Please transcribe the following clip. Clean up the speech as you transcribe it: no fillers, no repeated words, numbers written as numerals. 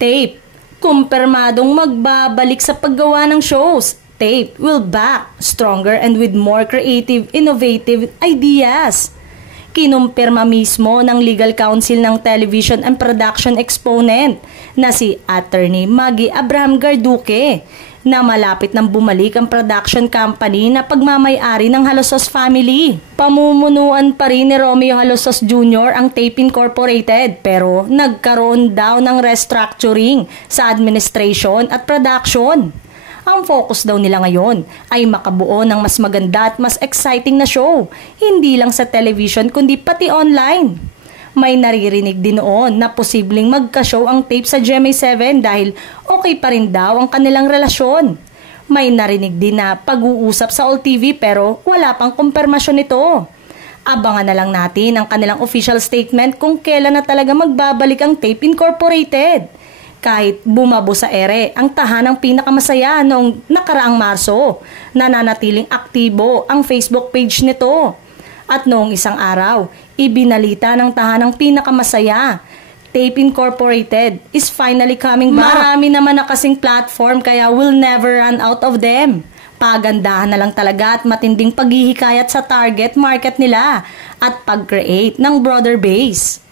Tape, kumpirmadong magbabalik sa paggawa ng shows. Tape will back stronger and with more creative, innovative ideas. Kinumpirma mismo ng legal counsel ng television and production exponent na si Attorney Maggie Abraham Garduque na malapit nang bumalik ang production company na pagmamay-ari ng Halosos family. Pamumunuan pa rin ni Romeo Halosos Jr. ang Tape Incorporated pero nagkaroon daw ng restructuring sa administration at production. Ang focus daw nila ngayon ay makabuo ng mas maganda at mas exciting na show, hindi lang sa television kundi pati online. May naririnig din noon na posibleng magka-show ang Tape sa GMA7 dahil okay pa rin daw ang kanilang relasyon. May narinig din na pag-uusap sa All TV pero wala pang kumpirmasyon nito. Abangan na lang natin ang kanilang official statement kung kailan na talaga magbabalik ang Tape Incorporated. Kahit bumabo sa ere ang tahanang pinakamasaya noong nakaraang Marso, nananatiling aktibo ang Facebook page nito. At noong isang araw, ibinalita ng tahanang pinakamasaya, Tape Incorporated is finally coming back. Marami naman na kasing platform kaya we'll never run out of them. Pagandahan na lang talaga at matinding paghihikayat sa target market nila at pag-create ng broader base.